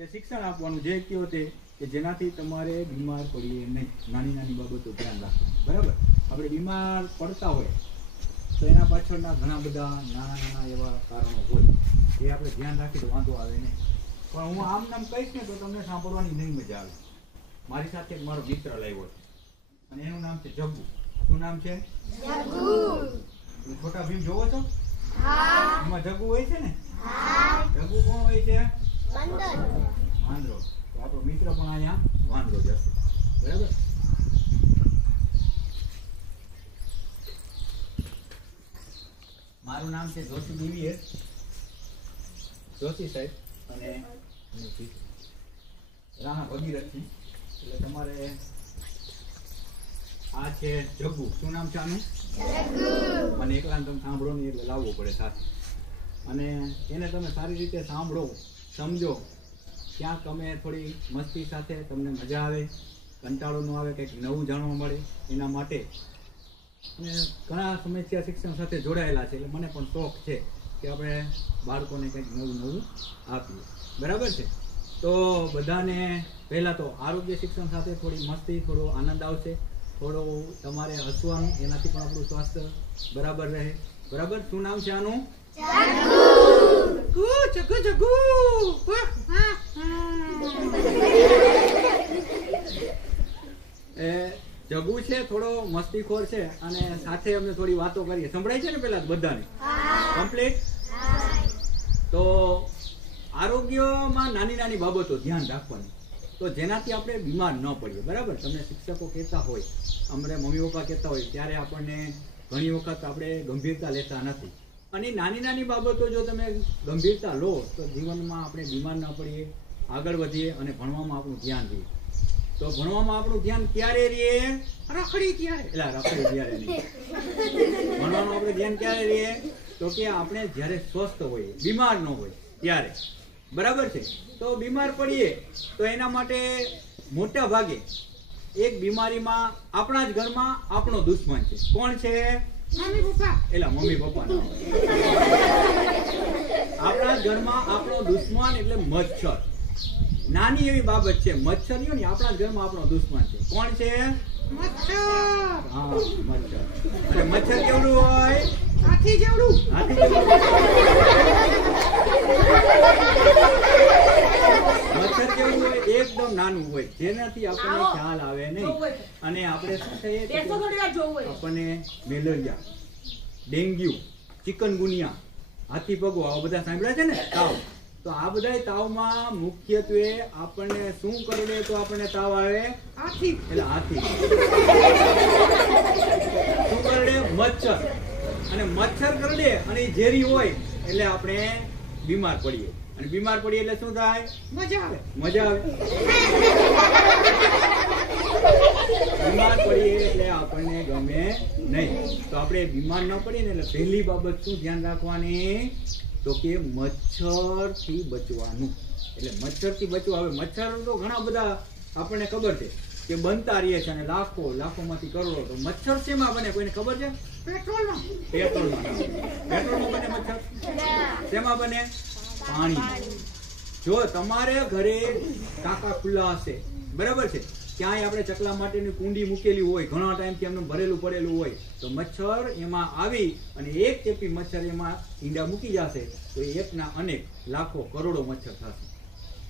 કે શિક્ષણ આપવાનું જે કયો તે કે જેનાથી તમારે બીમાર પડીએ નહીં. નાની નાની બાબતો ધ્યાન રાખવાની. બરાબર, આપણે બીમાર પડતા હોય તો એના પાછળના ઘણા બધા નાના નાના એવા કારણો હોય, એ આપણે ધ્યાન રાખીએ તો વાંધો આવે નહીં. પણ હું આમ નામ કહીશ ને તો તમને સાંભળવાની નહીં મજા આવે. મારી સાથે એક મારો મિત્ર લાવ્યો છે અને એનું નામ છે જગ્ગુ. શું નામ છે? છોટા ભીમ જોવો છો? એમાં જગ્ગુ હોય છે ને? જગ્ગુ કોણ હોય છે? વાંદરો. તો આપણો મિત્ર પણ અહીંયા વાંદરો જ હશે. બરાબર. મારું નામ છે જોશી દિવ્ય જોશી સાહેબ અને રાણા ભગીરથસિંહ. એટલે તમારે આ છે જગ્ગુ. શું નામ છે આનું? મને એકલા તમે સાંભળો નહીં એટલે લાવવો પડે સાથે. અને એને તમે સારી રીતે સાંભળો, સમજો, ક્યાંક તમે થોડી મસ્તી સાથે તમને મજા આવે, કંટાળો ન આવે, કંઈક નવું જાણવા મળે એના માટે. અને ઘણા સમસ્યા શિક્ષણ સાથે જોડાયેલા છે એટલે મને પણ શોખ છે કે આપણે બાળકોને કંઈક નવું નવું આપીએ. બરાબર છે. તો બધાને પહેલાં તો આરોગ્ય શિક્ષણ સાથે થોડી મસ્તી, થોડો આનંદ આવશે, થોડું તમારે હસવાનું, એનાથી પણ આપણું સ્વાસ્થ્ય બરાબર રહે. બરાબર. શું નામ છે આનું? જગ્ગુ. જગ્ગુ. એ જગ્ગુ છે, થોડો મસ્તીખોર છે અને સાથે અમે થોડી વાતો કરીએ. સંભળાય છે ને પેલા બધાને? કમ્પ્લીટ. તો આરોગ્યમાં નાની નાની બાબતો ધ્યાન રાખવાની, તો જેનાથી આપણે બીમાર ન પડીએ. બરાબર. તમને શિક્ષકો કહેતા હોય, અમને મમ્મી પપ્પા કહેતા હોય, ત્યારે આપણને ઘણી વખત આપણે ગંભીરતા લેતા નથી. અને નાની નાની બાબતો જો તમે ગંભીરતા લો તો જીવનમાં આપણે બીમાર ન પડીએ, આગળ વધીએ અને ભણવામાં આપણું ધ્યાન દઈએ. તો ભણવામાં આપણું ધ્યાન ક્યારે રહે? રખડી ત્યારે. એટલે રખડી ત્યારે નહીં. ભણવાનું આપણે ધ્યાન ક્યારે રહે? તો કે આપણે જ્યારે સ્વસ્થ હોઈએ, બીમાર ન હોય ત્યારે. બરાબર છે. તો બીમાર પડીએ તો એના માટે મોટા ભાગે એક બીમારીમાં આપણા જ ઘરમાં આપણો દુશ્મન છે. કોણ છે? Mummy papa. એટલે મમ્મી પપ્પા ના હોય. આપણા જ ઘરમાં આપણો દુશ્મન એટલે મચ્છર. નાની એવી બાબત છે, મચ્છરીઓ ને આપણા જ ઘરમાં આપણો દુશ્મન છે. કોણ છે? મચ્છર. હા, મચ્છર. અને મચ્છર કેવડું હોય? હાથી જેવડું. હાથી જેવડું. મચ્છર કેવું હોય? એકદમ નાનું હોય, જેનાથી આપણને ખ્યાલ આવે નહીં. અને આપણે શું થઈએ? આપણને મેલેરિયા, ડેન્ગ્યુ, ચિકનગુનિયા, હાથી પગો, આવા બધા સાંભળ્યા છે ને? તાવ. તો આ બધા તાવમાં મુખ્યત્વે આપણને શું કરડે તો આપણને તાવ આવે? હાથી. એટલે હાથી. શું કરડે? મચ્છર. અને મચ્છર કરડે અને ઝેરી હોય એટલે આપણે બીમાર પડીએ. અને બીમાર પડીએ એટલે શું થાય? મજા આવે. મજા આવે. બીમાર પડીએ એટલે આપણને ગમે નહીં. તો આપણે બીમાર ન પડીએ ને એટલે પહેલી બાબત શું ધ્યાન રાખવાની? તો કે મચ્છર થી બચવાનું. એટલે મચ્છર થી બચવું. હવે મચ્છર તો ઘણા બધા આપણને ખબર છે કે બનતા રહે છે અને લાખોમાંથી કરોડો. તો મચ્છર શેમાં બને? કોઈને ખબર છે? પેટ્રોલમાં. પેટ્રોલમાં બને મચ્છર. શેમાં બને? પાણી. જો તમારે ઘરે ટાંકા ખુલ્લા હશે, બરાબર છે, ક્યાંય આપણે ચકલા માટેની કુંડી મૂકેલી હોય, ઘણા ટાઈમથી એમને ભરેલું પડેલું હોય, તો મચ્છર એમાં આવી અને એક ચેપી મચ્છર એમાં ઈંડા મૂકી જશે તો એકના અનેક લાખો કરોડો મચ્છર થશે.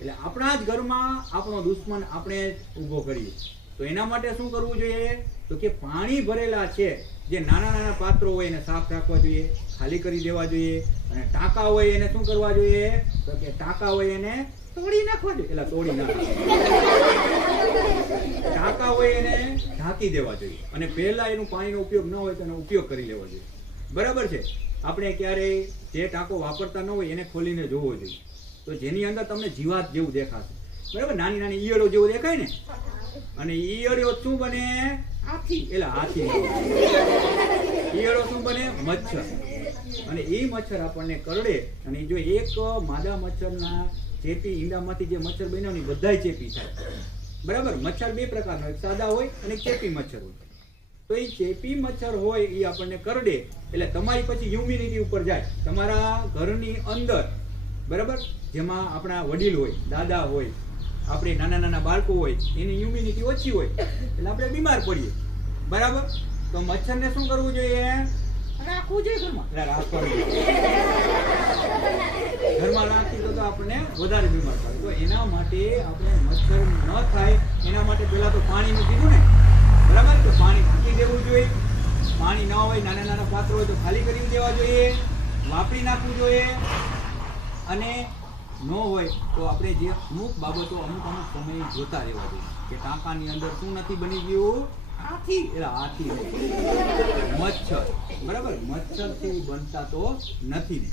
એટલે આપણા જ ઘરમાં આપણો દુશ્મન આપણે ઊભો કરીએ. તો એના માટે શું કરવું જોઈએ? તો કે પાણી ભરેલા છે જે નાના નાના પાત્રો હોય એને સાફ રાખવા જોઈએ, ખાલી કરી દેવા જોઈએ. અને ટાંકા હોય એને શું કરવા જોઈએ? તો કે ટાંકા હોય એને તોડી નાખવા જોઈએ. એટલે તોડી નાખવા. ટાંકા હોય એને ઢાંકી દેવા જોઈએ. અને પહેલા એનું પાણીનો ઉપયોગ ન હોય તો એનો ઉપયોગ કરી લેવો જોઈએ. બરાબર છે. આપણે ક્યારેય જે ટાંકો વાપરતા ન હોય એને ખોલીને જોવો જોઈએ. તો જેની અંદર તમને જીવાત જેવું દેખાશે. બરાબર. નાની નાની ઈયળો જેવું દેખાય ને. અને ઈયળો શું બને? હાથી. એટલે હાથી. ઈયળો શું બને? મચ્છર. અને એ મચ્છર આપણને કરડે અને જો એક માદા મચ્છરના ચેપી ઈંડામાંથી જે મચ્છર બન્યા ને બધા ચેપી થાય. બરાબર. મચ્છર બે પ્રકારના હોય, સાદા હોય અને ચેપી મચ્છર હોય. તો એ ચેપી મચ્છર હોય એ આપણને કરડે એટલે તમારી પછી ઇમ્યુનિટી ઉપર જાય. તમારા ઘરની અંદર બરાબર, જેમાં આપણા વડીલ હોય, દાદા હોય, આપણે નાના નાના બાળકો હોય, એની ઇમ્યુનિટી ઓછી હોય એટલે આપણે બીમાર પડીએ. બરાબર, તો મચ્છરને શું કરવું જોઈએ? રાખવું જોઈએ ઘરમાં. ઘરમાં રાખી તો આપણને વધારે બીમાર પડે. તો એના માટે આપણે મચ્છર ન થાય એના માટે પેલા તો પાણીનું કીધું ને, બરાબર, તો પાણી મૂકી દેવું જોઈએ. પાણી ન હોય, નાના નાના પાત્ર હોય તો ખાલી કરી દેવા જોઈએ, વાપરી નાખવું જોઈએ. અને ન હોય તો આપણે જે અમુક બાબતો અમુક સમય જોતા રહેવા જોઈએ કે ટાંકાની અંદર શું નથી બની ગયું? હાથી. એટલે હાથી મચ્છર. બરાબર, મચ્છર થી બનતા તો નથી.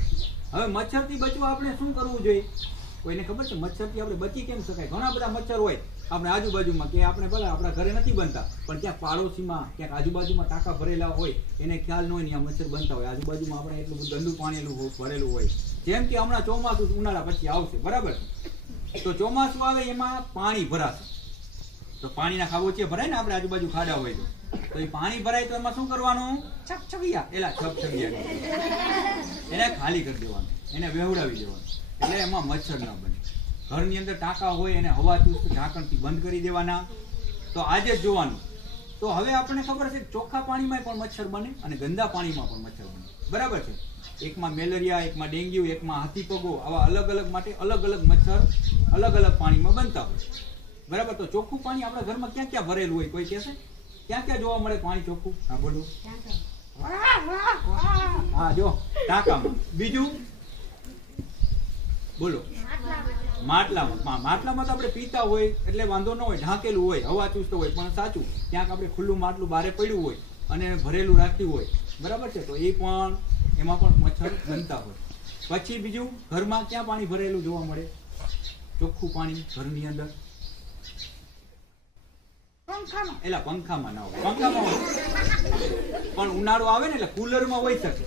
હવે મચ્છર થી બચવા આપણે શું કરવું જોઈએ? કોઈને ખબર છે મચ્છર થી આપણે બચી કેમ શકાય? ઘણા બધા મચ્છર હોય આપણે આજુબાજુમાં, કે આપણે ભલે આપણા ઘરે નથી બનતા પણ ક્યાંક પાડોશીમાં, ક્યાંક આજુબાજુમાં ટાંકા ભરેલા હોય, એને ખ્યાલ ન હોય ત્યાં મચ્છર બનતા હોય. આજુબાજુમાં આપણે એટલું બધું ગંદુ પાણી ભરેલું હોય. જેમ કે હમણાં ચોમાસું ઉનાળા પછી આવશે, બરાબર, તો ચોમાસું આવે એમાં પાણી ભરાશે. તો પાણીના ખાબોચિયા ભરાય ને આપણે આજુબાજુ ખાડા હોય તો એ પાણી ભરાય તો એમાં શું કરવાનું? છપછપિયા એને ખાલી કરી દેવાનું, એને વેવડાવી દેવાનું, એટલે એમાં મચ્છર ન બને. ઘરની અંદર ટાંકા હોય એને હવા ચુસ્ત ઢાંકણથી બંધ કરી દેવાના. તો આજે જ જોવાનું. તો હવે આપણને ખબર છે ચોખ્ખા પાણીમાં પણ મચ્છર બને અને ગંદા પાણીમાં પણ મચ્છર બને. બરાબર છે, એકમાં મેલેરિયા, એકમાં ડેન્ગ્યુ, એકમાં હાથીપગો, આવા અલગ અલગ માટે અલગ અલગ મચ્છર અલગ અલગ પાણીમાં બનતા હોય. બરાબર, તો ચોખ્ખું પાણી આપણા ઘરમાં ક્યાં ક્યાં ભરેલું હોય? કોઈ કહેશે ક્યાં ક્યાં જોવા મળે પાણી ચોખ્ખું? હા બોલું. હા જો ટાંકામાં. બીજું બોલો. માટલામાં. માટલામાં તો આપણે પીતા હોય એટલે વાંધો ન હોય, ઢાંકેલું હોય, હવા ચુસ્ત હોય. પણ સાચું ક્યાંક આપણે ખુલ્લું માટલું બહાર પડ્યું હોય અને ભરેલું રાખ્યું હોય, બરાબર છે, તો એ પણ એમાં પણ મચ્છર બનતા હોય. પછી બીજું, ઘરમાં ક્યાં પાણી ભરેલું જોવા મળે? ચોખ્ખું પાણી ઘરની અંદર એટલે પંખામાં ના હોય. પંખામાં હોય પણ ઉનાળો આવે ને એટલે કુલરમાં હોય શકે.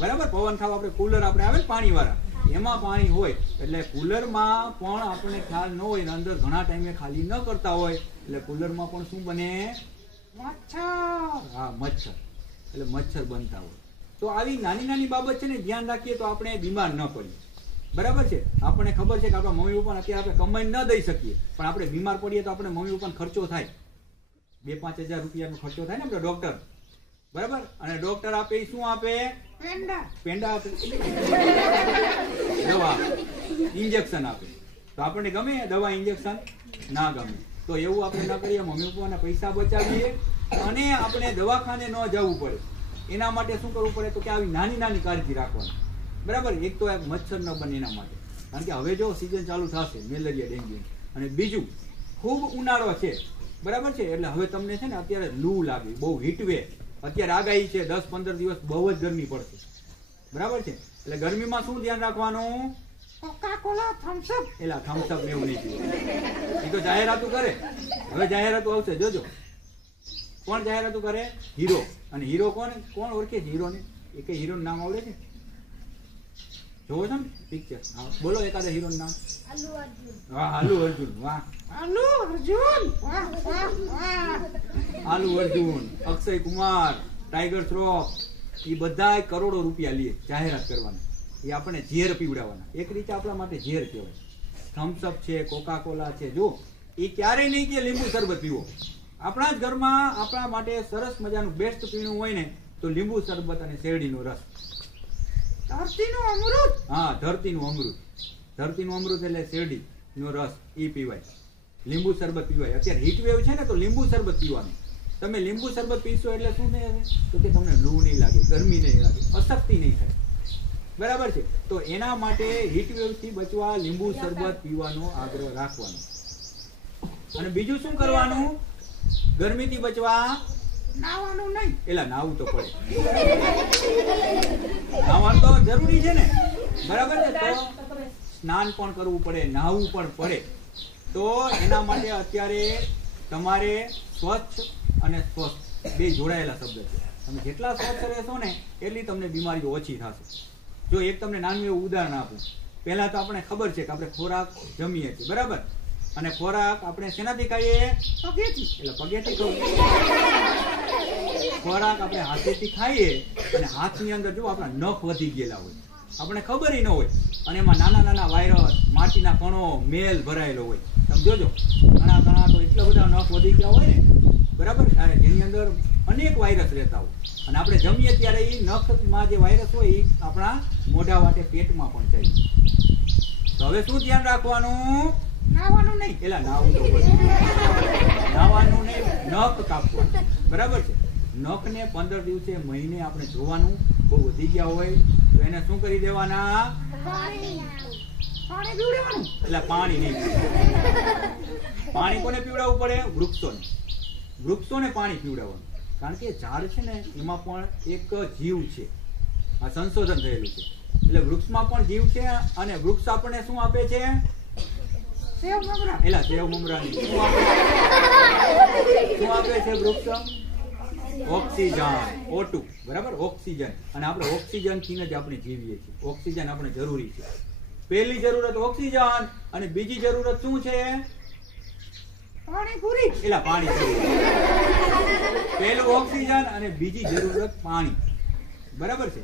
બરાબર, પવન ખાવા આપણે કુલર આપણે આવે ને પાણી વાળા, એમાં પાણી હોય એટલે કુલરમાં પણ આપણને ખ્યાલ ન હોય, અંદર ઘણા ટાઈમે ખાલી ન કરતા હોય એટલે કુલરમાં પણ શું બને? મચ્છર. હા, મચ્છર. એટલે મચ્છર બનતા હોય. તો આવી નાની નાની બાબત છે ને, ધ્યાન રાખીએ તો આપણે બીમાર ન પડીએ. બરાબર છે, આપણને ખબર છે કે આપણા મમ્મી પપ્પાને અત્યારે આપણે કમાઈ ન દઈ શકીએ, પણ આપણે બીમાર પડીએ તો આપણે મમ્મી પપ્પાને ખર્ચો થાય, 2-5 હજાર રૂપિયાનો ખર્ચો થાય ને આપણે ડોક્ટર. બરાબર, અને ડોક્ટર આપે શું આપે? પેંડા આપે, દવા, ઇન્જેક્શન આપે. તો આપણને ગમે દવા ઇન્જેક્શન? ના ગમે. તો એવું આપણે ન કરીએ, મમ્મી પપ્પાના પૈસા બચાવીએ અને આપણે દવાખાને ન જવું પડે. એના માટે શું કરવું પડે? તો કે આવી નાની નાની કાળજી રાખવાની. બરાબર, એક તો એક મચ્છર ન બને એના માટે, કારણ કે હવે જો સિઝન ચાલુ થશે મેલેરિયા, ડેન્ગ્યુ, અને બીજું ખૂબ ઉનાળો છે. બરાબર છે, એટલે હવે તમને છે ને અત્યારે લૂ લાગે, બહુ હીટવે. અત્યારે આગાહી છે 10-15 દિવસ બહુ જ ગરમી પડશે. બરાબર છે, એટલે ગરમીમાં શું ધ્યાન રાખવાનું? કોકા-કોલા, થમ્સઅપ. એલા થમ્સઅપ ને એવું નહીં પીવું. એ તો જાહેરાતો કરે. હવે જાહેરાતો આવશે, જોજો. કોણ જાહેરાતો કરે? હીરો. અને હીરો કોણ ઓળખે છે હીરોને? એ કઈ હીરોનું નામ આવડે છે? જોવો છો ને પિક્ચર? હા, બોલો એકાદા હીરોનું નામ. વાહ, આલુ અર્જુન. વાહ, આલુ અર્જુન, અક્ષય કુમાર, ટાઈગર શ્રોફ, એ બધા કરોડો રૂપિયા લે જાહેરાત કરવાના. એ આપણને ઝેર પીવડાવવાના. એક રીતે આપણા માટે ઝેર કહેવાય. થમ્સઅપ છે, કોકા કોલા છે, જો એ ક્યારેય નહીં કે લીંબુ શરબત પીવો. આપણા જ ઘરમાં આપણા માટે સરસ મજાનું બેસ્ટ પીણું હોય ને તો લીંબુ શરબત અને શેરડીનો રસ. ધરતીનું અમૃત. હા, ધરતીનું અમૃત. ધરતીનું અમૃત એટલે શેરડીનો રસ, એ પીવાય. લીંબુ શરબત પીવાય. અત્યારે હીટ વેવ છે ને તો લીંબુ શરબત પીવાનું. તમે લીંબુ શરબત પીશો એટલે શું થાય? તો કે તમને લૂ નહીં લાગે, ગરમી નહીં લાગે, અશક્તિ નહીં થાય. બરાબર છે, તો એના માટે હીટ વેવ થી બચવા લીંબુ શરબત પીવાનો આગ્રહ રાખવાનો. અને બીજું શું કરવાનું? ગરમીથી બચવા નાવાનું નહીં. એલા નાવું તો પડે, નાવાનું તો જરૂરી છે ને. બરાબર છે, તો સ્નાન પણ કરવું પડે, નાહવું પણ પડે. તો એના માટે અત્યારે તમારે સ્વચ્છ અને સ્વસ્થ બે જોડાયેલા શબ્દ છે. તમે જેટલા સ્વચ્છ રહેશો ને એટલી તમને બીમારીઓ ઓછી થશે. જો એક તમને નાનું એવું ઉદાહરણ આપું. પહેલા તો આપણે ખબર છે કે આપણે ખોરાક જમીએ છીએ, બરાબર, અને ખોરાક આપણે શેનાથી ખાઈએ? પગેથી. એટલે પગેથી ખાવું. ખોરાક આપણે હાથેથી ખાઈએ અને હાથની અંદર જો આપણા નખ વધી ગયેલા હોય, આપણે ખબર ન હોય અને એમાં નાના નાના વાયરસ, માટીના કણો, મેલ ભરાયેલો હોય. તમે જોજો ઘણા તો એટલા બધા નખ વધી ગયા હોય ને, બરાબર, જેની અંદર અનેક વાયરસ રહેતા હોય. અને આપણે જમીએ ત્યારે એ નખમાં જે વાયરસ હોય એ આપણા મોઢા વાટે પેટમાં પણ જાય. તો હવે શું ધ્યાન રાખવાનું? નાવાનું નહીં, એલા નાવું તો નાવાનું નહીં, નખ કાપવાનું. બરાબર છે. નખને 15 દિવસે, મહિને આપણે જોવાનું. બહુ વધી ગયા હોય તો એને શું કરી દેવાના? પાણી પીવડાવવાનું. એટલે પાણી નહીં. પાણી કોને પીવડાવવું પડે? વૃક્ષોને પાણી પીવડાવવાનું. કારણ કે ઝાડ છે ને એમાં પણ એક જીવ છે. આ સંશોધન થયેલું છે. એટલે વૃક્ષમાં પણ જીવ છે અને વૃક્ષ આપણને શું આપે છે? સેવ મમરા. એલા સેવ મમરા શું આપે છે વૃક્ષ? Oxygen, O2. બરાબર, ઓક્સિજન. અને આપણે ઓક્સિજન થી જ આપણે જીવીએ છીએ. ઓક્સિજન આપણે જરૂરી છે. પહેલી જરૂરત ઓક્સિજન અને બીજી જરૂરત શું છે? પાણીપુરી. એલા પાણીપુરી. પહેલું ઓક્સિજન અને બીજી જરૂરત પાણી. બરાબર છે.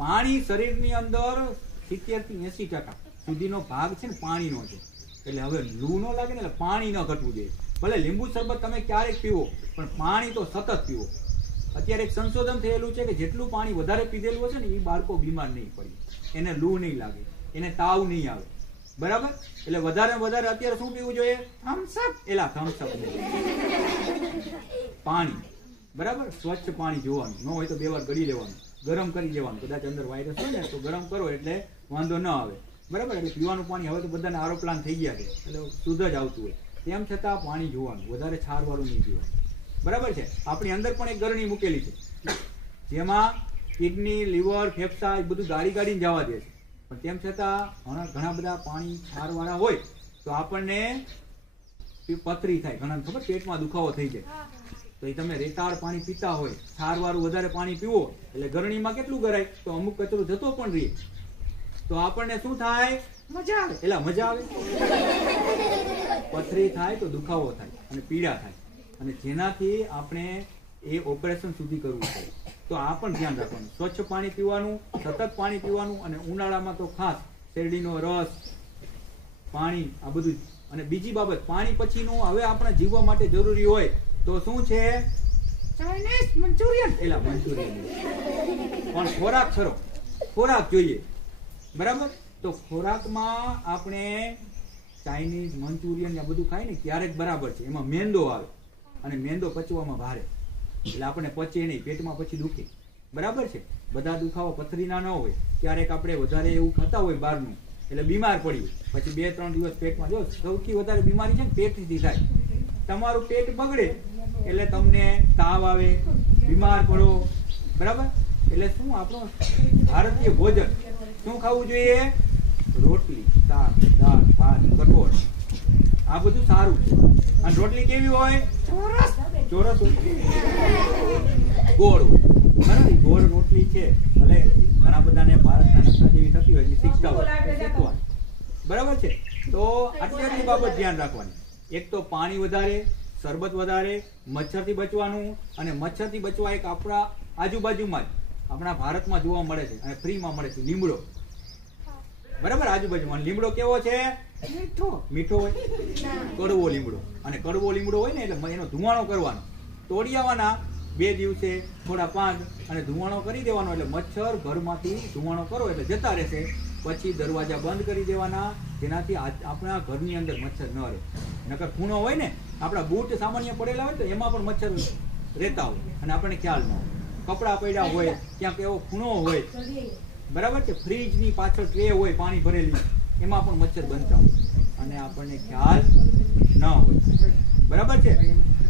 પાણી શરીરની અંદર 70 થી 80% સુધીનો ભાગ છે ને પાણીનો છે. એટલે હવે લૂ ન લાગે ને, એટલે પાણી ન ઘટવું જોઈએ. ભલે લીંબુ શરબત તમે ક્યારેક પીવો, પણ પાણી તો સતત પીવો. અત્યારે એક સંશોધન થયેલું છે કે જેટલું પાણી વધારે પીધેલું હશે ને એ બાળકો બીમાર નહીં પડે, એને લૂ નહીં લાગે, એને તાવ નહીં આવે. બરાબર. એટલે વધારે અત્યારે શું પીવું જોઈએ? થમ્સઅપ. એલા થમ્સઅપ નહીં, પાણી. બરાબર. સ્વચ્છ પાણી જોવાનું, ન હોય તો 2 વાર ગળી લેવાનું, ગરમ કરી દેવાનું. કદાચ અંદર વાયરસ હોય ને તો ગરમ કરો એટલે વાંધો ન આવે. બરાબર. એટલે પીવાનું પાણી હવે તો બધાને આરો પ્લાન થઈ ગયા છે, એટલે શુદ્ધ જ આવતું હોય. તેમ છતાં પાણી જોવાનું, વધારે છારવાળું નહીં પીવાનું. બરાબર છે. આપણી અંદર પણ એક ગરણી મૂકેલી છે જેમાં કિડની, લીવર, ફેફસા એ બધું ગાડીને જવા દે છે. પણ તેમ છતાં ઘણા બધા પાણી છારવાળા હોય તો આપણને પથરી થાય. ઘણા ખબર પેટમાં દુખાવો થઈ જાય. તો એ તમે રેતાળ પાણી પીતા હોય, છારવાળું વધારે પાણી પીવો એટલે ગરણીમાં કેટલું ગરાય? તો અમુક કચરો જતો પણ રહે. તો આપણને શું થાય? મજા આવે. એલા મજા આવે. પથરી થાય તો દુખાવો થાય અને પીડા થાય, અને જેનાથી આપણે એ ઓપરેશન સુધી કરવું પડે. તો આ પણ ધ્યાન રાખવાનું. સ્વચ્છ પાણી પીવાનું, સતત પાણી પીવાનું, અને ઉનાળામાં તો ખાસ શેરડીનો રસ, પાણી, આ બધું. અને બીજી બાબત, પાણી પછીનું હવે આપણા જીવવા માટે જરૂરી હોય તો શું છે? Chinese Manchurian. એલા મંચુરિયન પણ ખોરાક ખરો, ખોરાક જોઈએ. બરાબર. તો ખોરાકમાં આપણે ચાઇનીઝ, મંચુરિયન આ બધું ખાય ને ક્યારેક બરાબર છે. એમાં મેંદો આવે અને મેંદો પચવામાં ભારે, એટલે આપણે પચે નહીં, પેટમાં પછી દુખે. બરાબર છે. બધા દુખાવા પથરીના ન હોય. ક્યારેક આપણે વધારે એવું ખાતા હોય બહારનું એટલે બીમાર પડીએ, પછી 2-3 દિવસ પેટમાં. જો સૌથી વધારે બીમારી છે ને પેટથી થાય. તમારું પેટ બગડે એટલે તમને તાવ આવે, બીમાર પડો. બરાબર. એટલે શું આપણું ભારતીય ભોજન શું ખાવું જોઈએ? રોટલી, શાક, દાળ, ભાત, કઠોળ, આ બધું સારું છે. અને રોટલી કેવી હોય? ચોરસ ગોળ. બરાબર. ગોળ રોટલી છે. ભલે ઘણા બધાને ભારતના નકશા જેવી થતી હોય શીખતા હોય, શીખવાનું. બરાબર છે. તો આટલી બાબત ધ્યાન રાખવાની. એક તો પાણી વધારે, શરબત વધારે, મચ્છરથી બચવાનું. અને મચ્છરથી બચવા એક આપણા આજુબાજુમાં જ આપણા ભારતમાં જોવા મળે છે અને ફ્રીમાં મળે છે, લીમડો. બરાબર. આજુબાજુમાં લીમડો કેવો છે? મીઠો હોય, કડવો લીમડો. અને કડવો લીમડો હોય ને એટલે એનો ધુમાડો કરવાનો, તોડી આવવાના 2 દિવસે થોડા પાંદ અને ધુમાડો કરી દેવાનો. એટલે મચ્છર ઘરમાંથી ધુમાડો કરો એટલે જતા રહેશે. પછી દરવાજા બંધ કરી દેવાના, જેનાથી આપણા ઘરની અંદર મચ્છર ન રહે. નકર ખૂણો હોય ને, આપણા બૂટ સામાન્ય પડેલા હોય તો એમાં પણ મચ્છર રહેતા હોય અને આપણને ખ્યાલ ન હોય. કપડા પડ્યા હોય, ક્યાંક એવો ખૂણો હોય. બરાબર છે. ફ્રીજની પાછળ ટ્રે હોય પાણી ભરેલી, એમાં પણ મચ્છર બનતા હોય અને આપણને ખ્યાલ ન હોય. બરાબર છે.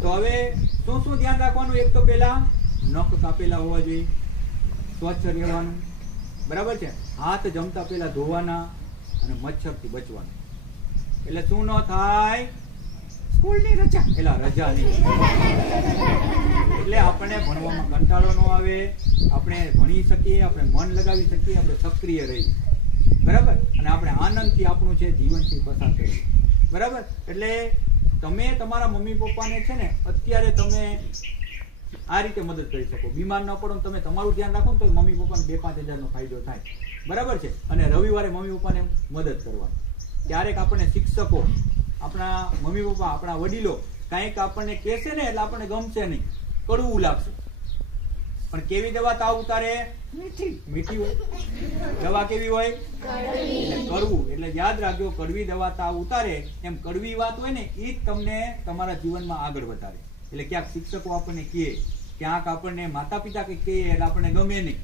તો હવે શું ધ્યાન રાખવાનું? એક તો પેલા નખ કાપેલા હોવા જોઈએ, સ્વચ્છ રહેવાનું. બરાબર છે. હાથ જમતા પહેલા ધોવાના અને મચ્છરથી બચવાનું. એટલે શું ન થાય? સ્કૂલની રજા. એલા રજા નહીં. એટલે આપણને ભણવામાં કંટાળો ન આવે, આપણે ભણી શકીએ, આપણે મન લગાવી શકીએ, આપણે સક્રિય રહીએ. બરાબર. અને આપણે આનંદથી આપણું છે જીવનથી પસાર કરીએ. બરાબર. એટલે તમે તમારા મમ્મી પપ્પાને છે ને અત્યારે તમે આ રીતે મદદ કરી શકો. બીમાર ન પડો, તમે તમારું ધ્યાન રાખો ને તો મમ્મી પપ્પાને 2-5 હજારનો ફાયદો થાય. બરાબર છે. અને રવિવારે મમ્મી પપ્પાને મદદ કરવાની. ક્યારેક આપણને શિક્ષકો, આપણા મમ્મી પપ્પા, આપણા વડીલો કંઈક આપણને કહેશે ને એટલે આપણને ગમશે નહીં, કડવું લાગશે. પણ કેવી દવા તાવ ઉતારે? મીઠી હોય. દવા કેવી હોય? એટલે કડવું. એટલે યાદ રાખજો, કડવી દવા તાવ ઉતારે એમ કડવી વાત હોય ને એ જ તમને તમારા જીવનમાં આગળ વધારે. એટલે ક્યાંક શિક્ષકો આપણને કહે, ક્યાંક આપણને માતા પિતા કંઈક કહે એટલે આપણને ગમે નહીં.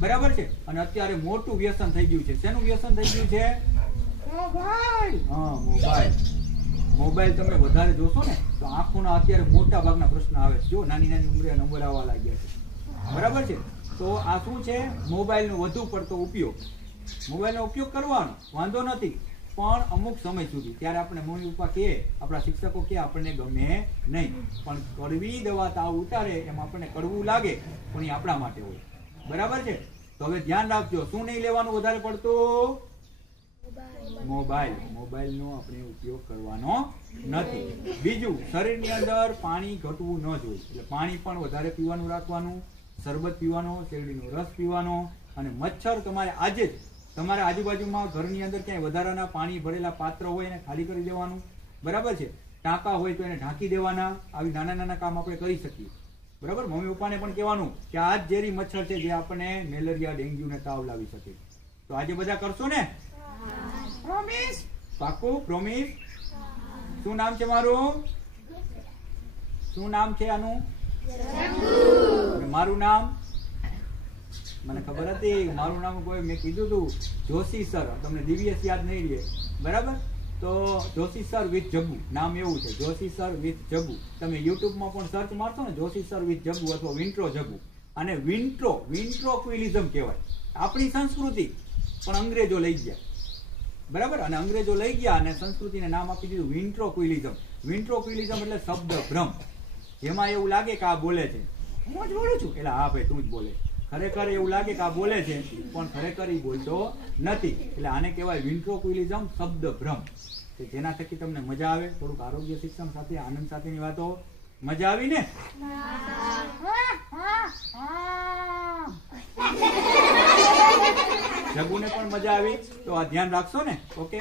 બરાબર છે. અને અત્યારે મોટું વ્યસન થઈ ગયું છે. શેનું વ્યસન થઈ ગયું છે? મોબાઈલ. હા, મોબાઈલ. મોબાઈલ તમે વધારે જોશો ને તો આંખોના અત્યારે મોટા ભાગના પ્રશ્ન આવે છે. જો નાની નાની ઉંમરે નંબર આવવા લાગ્યા છે. બરાબર છે. તો આ શું છે? મોબાઈલનો વધુ પડતો ઉપયોગ. મોબાઈલનો ઉપયોગ કરવાનો વાંધો નથી, પણ અમુક સમય સુધી. ત્યારે આપણે મમ્મી પપ્પા કહે, આપણા શિક્ષકો કહે, આપણને ગમે નહીં. પણ કડવી દવા તાવ ઉતારે એમ આપણને કડવું લાગે, પણ એ આપણા માટે હોય. બરાબર છે. તો હવે ધ્યાન રાખજો, શું નહીં લેવાનું વધારે પડતું? મોબાઈલ. મોબાઈલનો આપણે ઉપયોગ કરવાનો નથી. બીજું, શરીરની અંદર પાણી ઘટવું ન જોઈએ. એટલે પાણી પણ વધારે પીવાનું રાખવાનું, શરબત પીવાનો, શેરડીનો રસ પીવાનો. અને મચ્છર તમારે આજે જ તમારા આજુબાજુમાં ઘરની અંદર ક્યાંય વધારાના પાણી ભરેલા પાત્ર હોય એને ખાલી કરી દેવાનું. બરાબર છે. ટાંકા હોય તો એને ઢાંકી દેવાના. આવી નાના નાના કામ આપણે કરી શકીએ. બરાબર. મમ્મી પપ્પાને પણ કહેવાનું કે આ જ ઝેરી મચ્છર છે જે આપણને મેલેરિયા, ડેન્ગ્યુ ને તાવ લાવી શકે. તો આજે બધા કરશો ને? પ્રોમિસ? પાક્કું? પ્રોમિસ? શું નામ છે મારું? શું નામ છે આનું? મારું નામ મને ખબર હતી. મારું નામ કોઈ મેં કીધું હતું, જોશી સર. તમને દિવ્યેશ યાદ નહીં રહે. બરાબર. તો જોશી સર વિથ જબ્બુ નામ એવું છે. Joshi sir with Jabbu. તમે યુટ્યુબમાં પણ સર્ચ મારશો ને, જોશી સર વિથ જબ્બુ અથવા વિન્ટ્રો જબ્બુ. અને વિન્ટ્રોક્વિલિઝમ કહેવાય. આપણી સંસ્કૃતિ પણ અંગ્રેજો લઈ ગયા. બરાબર. અને અંગ્રેજો લઈ ગયા અને સંસ્કૃતિને નામ આપી દીધું વિન્ટ્રોક્વિલિઝમ. વિન્ટ્રોક્વિલિઝમ એટલે શબ્દ ભ્રમ. જેમાં એવું લાગે કે આ બોલે છે, હું જ બોલું છું, એટલે હા ભાઈ તું જ બોલે. ખરેખર એવું લાગે કે આ બોલે છે, પણ ખરેખર એ બોલતો નથી. એટલે આને કહેવાય વિન્ટ્રોક્વિલિઝમ, શબ્દ ભ્રમ. કે જેના થકી તમને મજા આવે. થોડુંક આરોગ્ય શિક્ષણ સાથે, આનંદ સાથેની વાતો. મજા આવી ને? જગુને પણ મજા આવી. તો આ ધ્યાન રાખશો ને? ઓકે.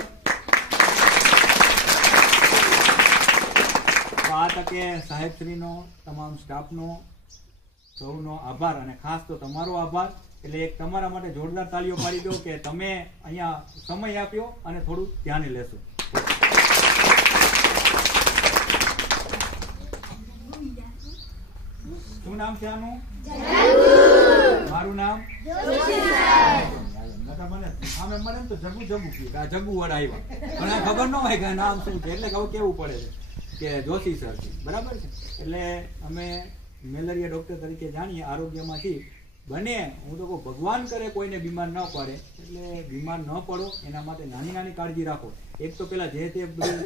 તો આ તકે સાહેબશ્રીનો, તમામ સ્ટાફનો, સૌનો આભાર. અને ખાસ તો તમારો આભાર. એટલે એક તમારા માટે જોરદાર તાળીઓ પાડી દો કે તમે અહીંયા સમય આપ્યો અને થોડું ધ્યાને લેશો. શું નામ છે આનું? મારું નામ મને તો જગુ જગુ કીધું. આ જગુ વડ આવ્યા, પણ આ ખબર ન હોય કે નામ શું છે. એટલે કેવું પડે છે કે જોશી સર છે. બરાબર છે. એટલે અમે મેલેરિયા ડોક્ટર તરીકે જાણીએ, આરોગ્યમાં છીએ. બને હું તો કહું, ભગવાન કરે કોઈને બીમાર ન પડે. એટલે બીમાર ન પડો એના માટે નાની નાની કાળજી રાખો. એક તો પેલા જે તે બધું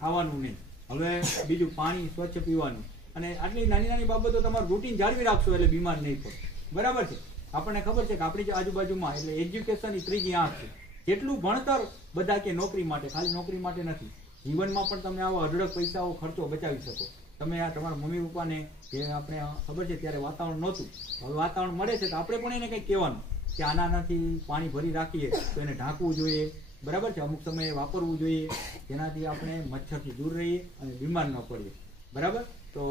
ખાવાનું નહીં. હવે બીજું, પાણી સ્વચ્છ પીવાનું. અને આટલી નાની નાની બાબતો તમારું રૂટીન જાળવી રાખશો એટલે બીમાર નહીં પડો. બરાબર છે. આપણને ખબર છે કે આપણી આજુબાજુમાં, એટલે એજ્યુકેશન ની ત્રીજી આંખ છે. જેટલું ભણતર બધા કે નોકરી માટે, ખાલી નોકરી માટે નથી. જીવનમાં પણ તમે આવો અઢળક પૈસાઓ ખર્ચો બચાવી શકો. તમે આ તમારા મમ્મી પપ્પાને, જે આપણે ખબર છે ત્યારે વાતાવરણ નહોતું, હવે વાતાવરણ મળે છે તો આપણે પણ એને કંઈક કહેવાનું કે આનાથી પાણી ભરી રાખીએ તો એને ઢાંકવું જોઈએ. બરાબર છે. અમુક સમયે વાપરવું જોઈએ, જેનાથી આપણે મચ્છરથી દૂર રહીએ અને બીમાર ન પડીએ. બરાબર. તો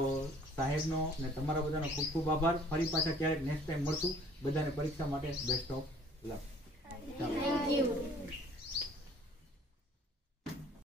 સાહેબનો અને તમારા બધાનો ખૂબ ખૂબ આભાર. ફરી પાછા ક્યારેક નેક્સ્ટ ટાઈમ મળશું. બધાને પરીક્ષા માટે best of luck. Thank you.